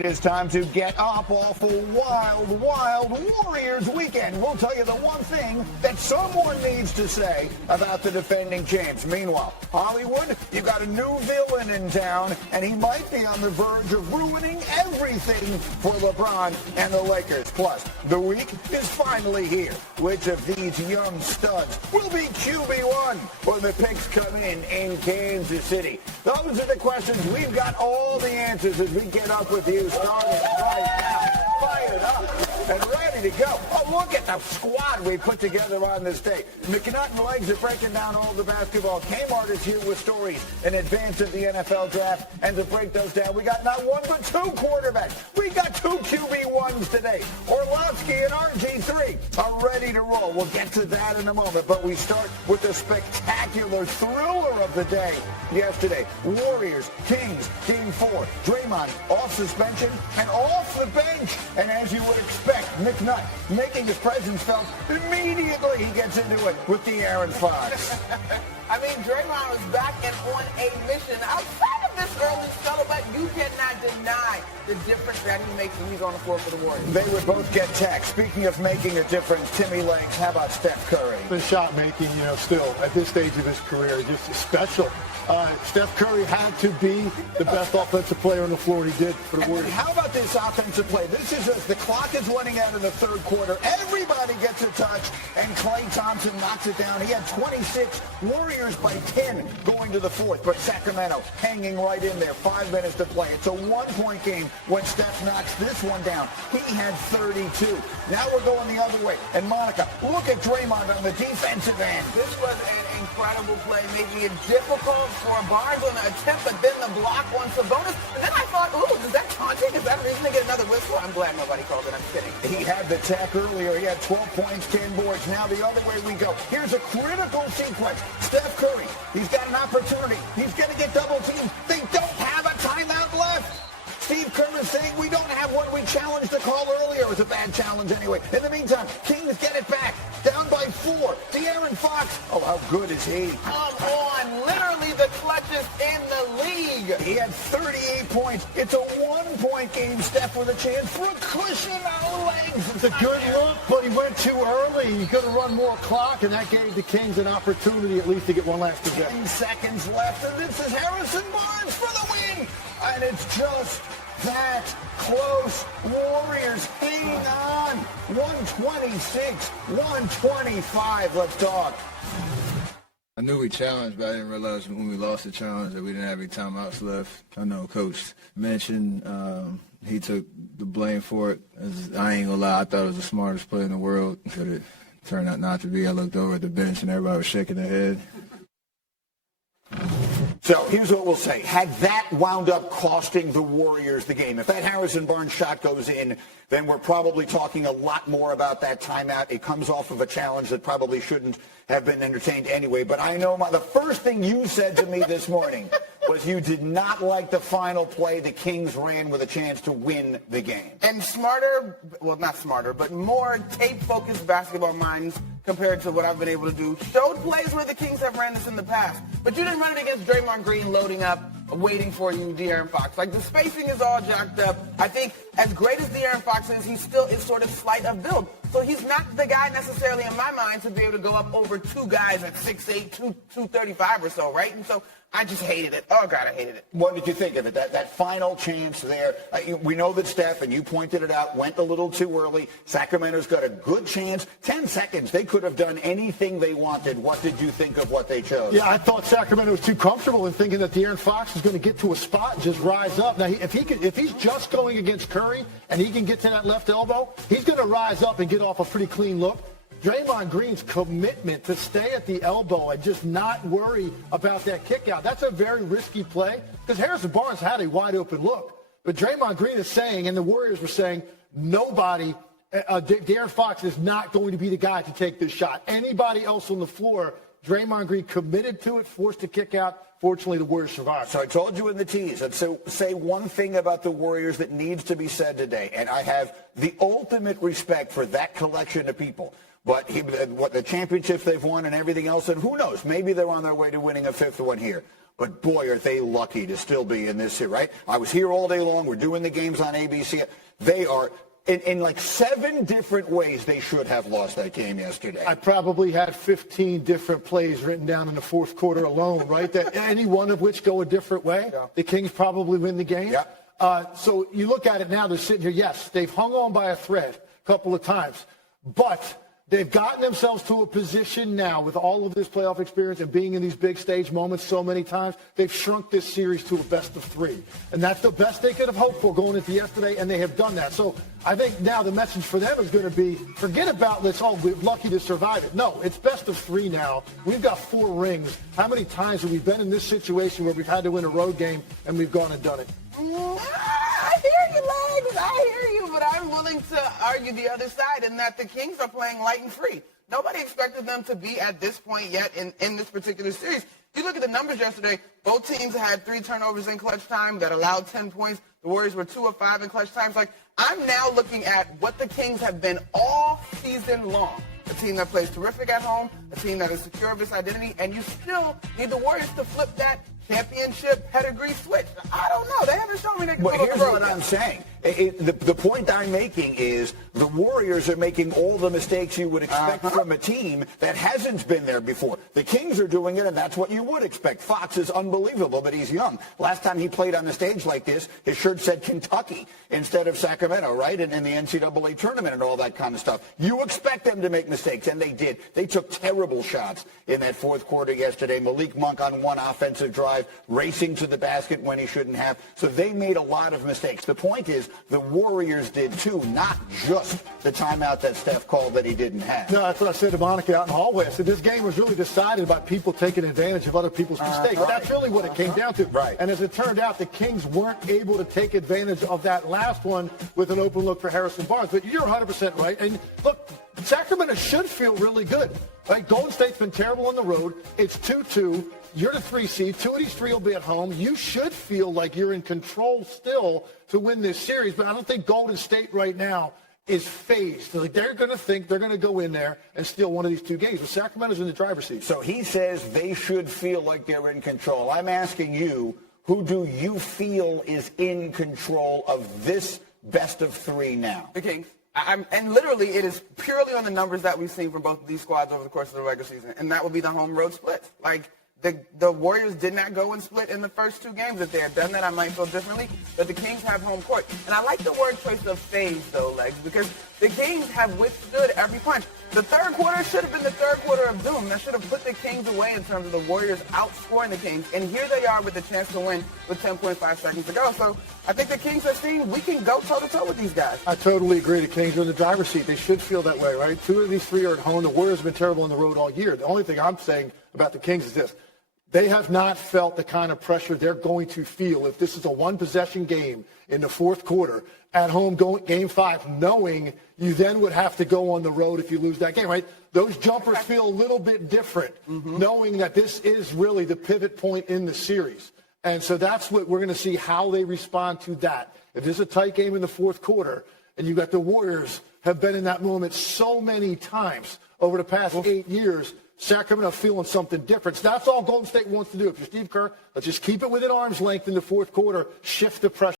It is time to get up off a wild, wild Warriors weekend. We'll tell you the one thing that someone needs to say about the defending champs. Meanwhile, Hollywood, you got a new villain in town, and he might be on the verge of ruining everything for LeBron and the Lakers. Plus, the week is finally here. Which of these young studs will be QB1 when the picks come in Kansas City? Those are the questions. We've got all the answers as we get up with you, starting right now, fired up and ready to go. Oh, look at the squad we put together on this day. McNutt and Legs are breaking down all the basketball. Kmart is here with stories in advance of the NFL draft. And to break those down, we got not one but two quarterbacks. We got two QB1s today. Orlovsky and RG3 are ready to roll. We'll get to that in a moment, but we start with the spectacular thriller of the day yesterday. Warriors, Kings, Game 4. Draymond off suspension and off the bench. And as you would expect, McNutt making his presence felt immediately. He gets into it with De'Aaron Fox. I mean, Draymond was back and on a mission. Outside of this early scuttlebutt, you cannot deny the difference that he makes when he's on the floor for the Warriors. They would both get taxed. Speaking of making a difference, Timmy Legs, how about Steph Curry? The shot making, still at this stage of his career, just special. Steph Curry had to be the best offensive player on the floor, and he did for the Warriors. How about this offensive play? This is as the clock is running out in the third quarter. Everybody gets a touch, and Klay Thompson knocks it down. He had 26, Warriors by 10 going to the fourth, but Sacramento hanging right in there. 5 minutes to play. It's a one-point game when Steph knocks this one down. He had 32. Now we're going the other way. And Monica, look at Draymond on the defensive end. This was an incredible play, making it difficult for Barnes on the attempt, but then the block on Sabonis. And then I thought, ooh, is that taunting? Is that reason to get another whistle? I'm glad nobody called it. I'm kidding. He had the tech earlier. He had 12 points, 10 boards. Now the other way we go. Here's a critical sequence. Steph Curry, he's got an opportunity. He's going to get double teamed. They don't have a timeout left. Steve Kerr is saying we don't have one. We challenged the call earlier. It was a bad challenge anyway. In the meantime, Kings get it back. Down by 4. De'Aaron Fox. Oh, how good is he? Come on. Literally the clutchest in the league. He had 38 points. It's a one-point game. Steph with a chance for a cushion on legs. It's a good look, but he went too early. He could have run more clock, and that gave the Kings an opportunity at least to get one last possession. 10 seconds left, and this is Harrison Barnes for the win. And it's just that close. Warriors hanging on. 126, 125. Let's talk. I knew we challenged, but I didn't realize when we lost the challenge that we didn't have any timeouts left. I know Coach mentioned he took the blame for it. I ain't gonna lie, I thought it was the smartest play in the world, but it turned out not to be. I looked over at the bench and everybody was shaking their head. So here's what we'll say. Had that wound up costing the Warriors the game, if that Harrison Barnes shot goes in, then we're probably talking a lot more about that timeout. It comes off of a challenge that probably shouldn't have been entertained anyway. But I know the first thing you said to me this morning was you did not like the final play the Kings ran with a chance to win the game. And smarter, well, not smarter, but more tape-focused basketball minds compared to what I've been able to do showed plays where the Kings have ran this in the past. But you didn't run it against Draymond Green loading up, waiting for you, De'Aaron Fox. Like, the spacing is all jacked up. I think as great as De'Aaron Fox is, he still is sort of slight of build. So he's not the guy necessarily in my mind to be able to go up over two guys at 6'8", 235 or so, right? And so I just hated it. Oh, God, I hated it. What did you think of it? That final chance there. We know that Steph, and you pointed it out, went a little too early. Sacramento's got a good chance. 10 seconds. They could have done anything they wanted. What did you think of what they chose? Yeah, I thought Sacramento was too comfortable in thinking that De'Aaron Fox was going to get to a spot and just rise up. Now, if he's just going against Curry and he can get to that left elbow, he's going to rise up and get off a pretty clean look. Draymond Green's commitment to stay at the elbow and just not worry about that kick out, that's a very risky play because Harrison Barnes had a wide open look. But Draymond Green is saying, and the Warriors were saying, nobody, De'Aaron Fox is not going to be the guy to take this shot. Anybody else on the floor, Draymond Green committed to it, forced a kick out. Fortunately, the Warriors survived. So I told you in the tease, and so say one thing about the Warriors that needs to be said today, and I have the ultimate respect for that collection of people. But what the championships they've won and everything else, and who knows, maybe they're on their way to winning a fifth one here. But boy, are they lucky to still be in this series, right? I was here all day long. We're doing the games on ABC. They are, in like 7 different ways, they should have lost that game yesterday. I probably had 15 different plays written down in the fourth quarter alone, right? That any one of which go a different way. Yeah. The Kings probably win the game. Yeah. So you look at it now, they're sitting here. Yes, they've hung on by a thread a couple of times, but they've gotten themselves to a position now with all of this playoff experience and being in these big stage moments so many times. They've shrunk this series to a best of 3. And that's the best they could have hoped for going into yesterday, and they have done that. So I think now the message for them is going to be, forget about this, oh, we're lucky to survive it. No, it's best of 3 now. We've got 4 rings. How many times have we been in this situation where we've had to win a road game and we've gone and done it? I hear you, Legs. I hear you, but I'm willing to argue the other side in that the Kings are playing light and free. Nobody expected them to be at this point yet in this particular series. You look at the numbers yesterday, both teams had 3 turnovers in clutch time that allowed 10 points. The Warriors were 2 of 5 in clutch times. Like, I'm now looking at what the Kings have been all season long. A team that plays terrific at home, a team that is secure of its identity, and you still need the Warriors to flip that championship pedigree switch. I don't know. They haven't shown me they can Well, go here's the road what yet. I'm saying. The point I'm making is the Warriors are making all the mistakes you would expect from a team that hasn't been there before. The Kings are doing it, and that's what you would expect. Fox is unbelievable, but he's young. Last time he played on the stage like this, his shirt said Kentucky instead of Sacramento, right? And in the NCAA tournament and all that kind of stuff. You expect them to make mistakes, and they did. They took terrible shots in that fourth quarter yesterday. Malik Monk on one offensive drive, racing to the basket when he shouldn't have. So they made a lot of mistakes. The point is, the Warriors did too, not just the timeout that Steph called that he didn't have. No, that's what I said to Monica out in the hallway. I said this game was really decided by people taking advantage of other people's mistakes. Right. That's really what it came down to. Right. And as it turned out, the Kings weren't able to take advantage of that last one with an open look for Harrison Barnes. But you're 100% right. And look, Sacramento should feel really good. Right? Golden State's been terrible on the road. It's 2-2. You're the 3 seed. 2 of these 3 will be at home. You should feel like you're in control still to win this series. But I don't think Golden State right now is phased. Like they're going to think they're going to go in there and steal one of these 2 games. But Sacramento's in the driver's seat. So he says they should feel like they're in control. I'm asking you, who do you feel is in control of this best of 3 now? The Kings. And literally, it is purely on the numbers that we've seen from both of these squads over the course of the regular season. And that would be the home-road split. Like, the Warriors did not go and split in the first 2 games. If they had done that, I might feel differently. But the Kings have home court. And I like the word choice of phase, though, Legs, because the Kings have withstood every punch. The third quarter should have been the third quarter of doom. That should have put the Kings away in terms of the Warriors outscoring the Kings. And here they are with the chance to win with 10.5 seconds to go. So I think the Kings have seen we can go toe-to-toe with these guys. I totally agree. The Kings are in the driver's seat. They should feel that way, right? 2 of these 3 are at home. The Warriors have been terrible on the road all year. The only thing I'm saying about the Kings is this. They have not felt the kind of pressure they're going to feel if this is a 1-possession game in the fourth quarter at home, game 5, knowing you then would have to go on the road if you lose that game, right? Those jumpers feel a little bit different, knowing that this is really the pivot point in the series. And so that's what we're going to see, how they respond to that. If this is a tight game in the fourth quarter, and you've got the Warriors have been in that moment so many times over the past 8 years, Sacramento feeling something different. So that's all Golden State wants to do. If you're Steve Kerr, let's just keep it within arm's length in the fourth quarter, shift the pressure.